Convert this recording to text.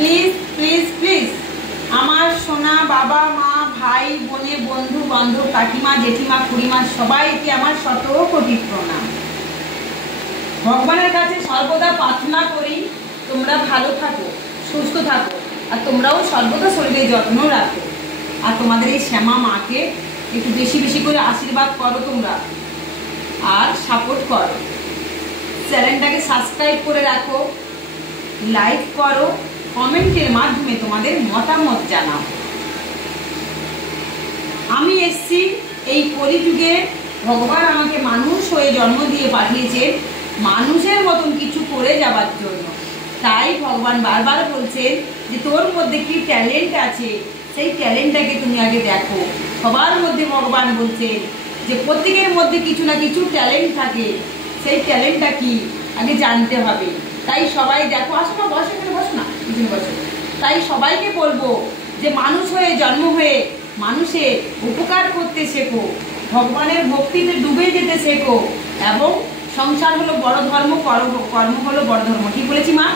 Please please please আমার সোনা বাবা মা ভাই বোনে বন্ধু বান্ধব কাকিমা জেঠিমা খুড়িমা সবাইকে আমার শত কোটি প্রণাম। ভগবানের কাছে সর্বদা প্রার্থনা করি তোমরা ভালো থাকো, সুস্থ থাকো, আর তোমরাও সর্বদা শরীরের যত্ন রাখো। আর তোমাদের এই শ্যামা মাকে একটু বেশি বেশি করে আশীর্বাদ করো তোমরা, আর সাপোর্ট করো। চ্যানেলটাকে সাবস্ক্রাইব করে রাখো, লাইক করো, কমেন্টের মাধ্যমে তোমাদের মতামত জানাও। আমি এসছি এই কলিযুগে, ভগবান আমাকে মানুষ হয়ে জন্ম দিয়ে পাঠিয়েছে মানুষের মতন কিছু করে যাবার জন্য। তাই ভগবান বারবার বলছেন যে তোর মধ্যে কি ট্যালেন্ট আছে, সেই ট্যালেন্টটাকে তুমি আগে দেখো। সবার মধ্যে ভগবান বলছেন যে প্রত্যেকের মধ্যে কিছু না কিছু ট্যালেন্ট থাকে, সেই ট্যালেন্টটা কি আগে জানতে হবে। তাই সবাই দেখো, আসো না, বসে এখানে, বসো না, পিছনে বসো। তাই সবাইকে বলবো যে মানুষ হয়ে জন্ম হয়ে মানুষের উপকার করতে শেখো, ভগবানের ভক্তিতে ডুবে যেতে শেখো, এবং সংসার হলো বড় ধর্ম, কর্ম হলো বড় ধর্ম। ঠিক বলেছি মা?